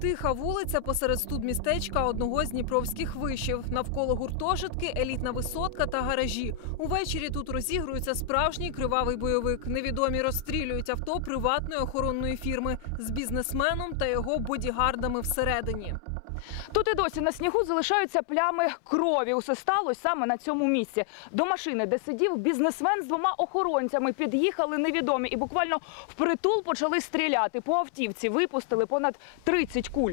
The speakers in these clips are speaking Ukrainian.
Тиха вулиця посеред студмістечка одного з дніпровських вишів. Навколо гуртожитки, елітна висотка та гаражі. Увечері тут розігрується справжній кривавий бойовик. Невідомі розстрілюють авто приватної охоронної фірми з бізнесменом та його бодігардами всередині. Тут і досі на снігу залишаються плями крові. Усе сталося саме на цьому місці. До машини, де сидів бізнесмен з двома охоронцями, під'їхали невідомі і буквально впритул почали стріляти. По автівці випустили понад 30 куль.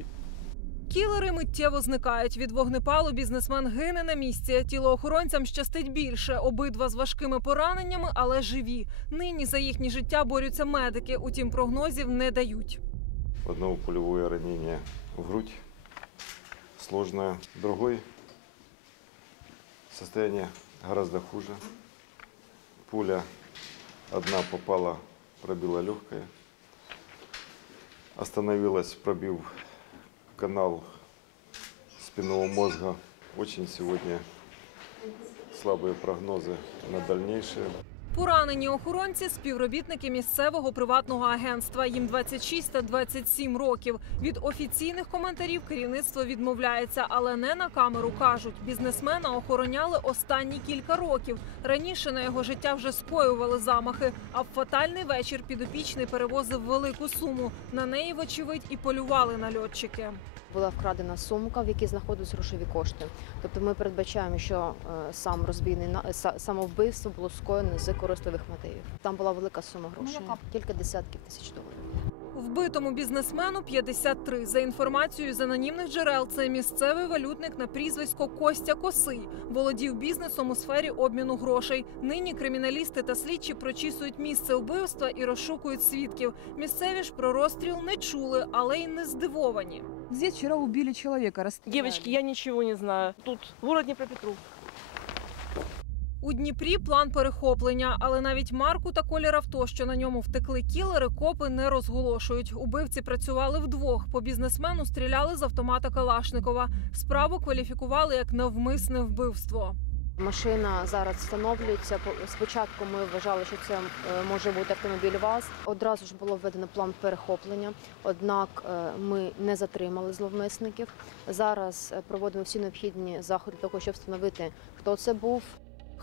Кілери миттєво зникають. Від вогнепалу бізнесмен гине на місці. Тілоохоронцям щастить більше. Обидва з важкими пораненнями, але живі. Нині за їхнє життя борються медики. Утім, прогнозів не дають. Одного пулевое ранение в грудь, сложное. Другой состояние гораздо хуже. Пуля одна попала, пробила легкое. Остановилась, пробив канал спинного мозга. Очень сегодня слабые прогнозы на дальнейшее. Поранені охоронці співробітники місцевого приватного агентства. Їм 26 та 27 років. Від офіційних коментарів керівництво відмовляється, але не на камеру кажуть. Бізнесмена охороняли останні кілька років. Раніше на його життя вже скоювали замахи. А в фатальний вечір підопічний перевозив велику суму. На неї, вочевидь, і полювали нальотчики. Була вкрадена сумка, в якій знаходились грошові кошти. Тобто ми передбачаємо, що е, сам розбійний самовбивство було скоєно з користових мотивів. Там була велика сума грошей, кілька десятків тисяч доларів. Вбитому бізнесмену 53. За інформацією з анонімних джерел, це місцевий валютник на прізвисько Костя Косий. Володів бізнесом у сфері обміну грошей. Нині криміналісти та слідчі прочісують місце вбивства і розшукують свідків. Місцеві ж про розстріл не чули, але й не здивовані. Здесь вчера убили человека. расстреляли. Девочки, я ничего не знаю. Тут город Днепропетровск. У Дніпрі план перехоплення, але навіть марку та колір авто, що на ньому втекли кілери, копи не розголошують. Убивці працювали вдвох. По бізнесмену стріляли з автомата Калашникова. Справу кваліфікували як навмисне вбивство. Машина зараз встановлюється. По- Спочатку ми вважали, що це е, може бути автомобіль ВАЗ. Одразу ж було введено план перехоплення. Однак е, ми не затримали зловмисників. Зараз е, проводимо всі необхідні заходи для того, щоб встановити, хто це був.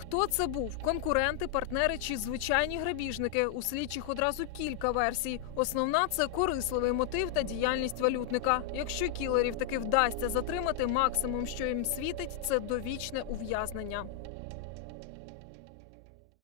Хто це був? Конкуренти, партнери чи звичайні грабіжники? У слідчих одразу кілька версій. Основна це корисливий мотив та діяльність валютника. Якщо кілерів таки вдасться затримати, максимум, що їм світить, це довічне ув'язнення.